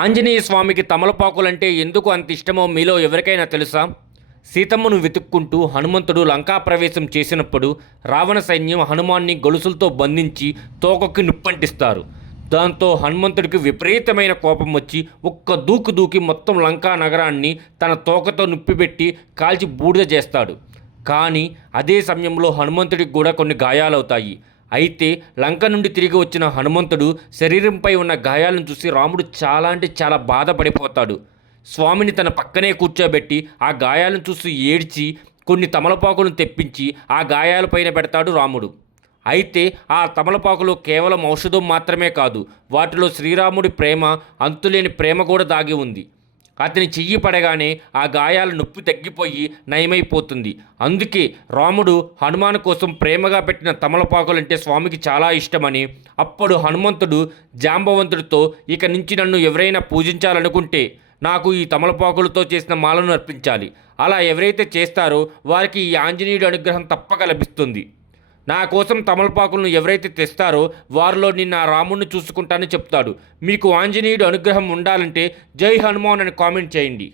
ఆంజనేయ స్వామికి తమలపాకులంటే ఎందుకు అంత ఇష్టమో మీలో ఎవరికైనా తెలుసా? సీతమ్మను వెతుక్కుంటూ హనుమంతుడు లంకా ప్రవేశం చేసినప్పుడు రావణ సైన్యం హనుమాన్ని గొలుసులతో బంధించి తోకకి నిప్పంటిస్తారు. దాంతో హనుమంతుడికి విపరీతమైన కోపం వచ్చి ఒక్క దూకు దూకి మొత్తం లంకా నగరాన్ని తన తోకతో నిప్పిపెట్టి కాల్చి బూడిద చేస్తాడు. కానీ అదే సమయంలో హనుమంతుడికి కూడా కొన్ని గాయాలవుతాయి. అయితే లంక నుండి తిరిగి వచ్చిన హనుమంతుడు శరీరంపై ఉన్న గాయాలను చూసి రాముడు చాలా బాధపడిపోతాడు. స్వామిని తన పక్కనే కూర్చోబెట్టి ఆ గాయాలను చూసి ఏడ్చి కొన్ని తమలపాకులను తెప్పించి ఆ గాయాలపైన పెడతాడు రాముడు. అయితే ఆ తమలపాకులు కేవలం ఔషధం మాత్రమే కాదు, వాటిలో శ్రీరాముడి ప్రేమ, అంతులేని ప్రేమ కూడా దాగి ఉంది. అతని చెయ్యి పడగానే ఆ గాయాల నొప్పి తగ్గిపోయి నయమైపోతుంది. అందుకే రాముడు హనుమాన్ కోసం ప్రేమగా పెట్టిన తమలపాకులంటే స్వామికి చాలా ఇష్టమని, అప్పుడు హనుమంతుడు జాంబవంతుడితో, ఇక నుంచి నన్ను ఎవరైనా పూజించాలనుకుంటే నాకు ఈ తమలపాకులతో చేసిన మాలను అర్పించాలి. అలా ఎవరైతే చేస్తారో వారికి ఈ ఆంజనేయుడి అనుగ్రహం తప్పక లభిస్తుంది. నా కోసం తమలపాకులను ఎవరైతే తెస్తారో వారిలో నిన్న రాముడిని చూసుకుంటానని చెప్తాడు. మీకు ఆంజనేయుడు అనుగ్రహం ఉండాలంటే జై హనుమాన్ అని కామెంట్ చేయండి.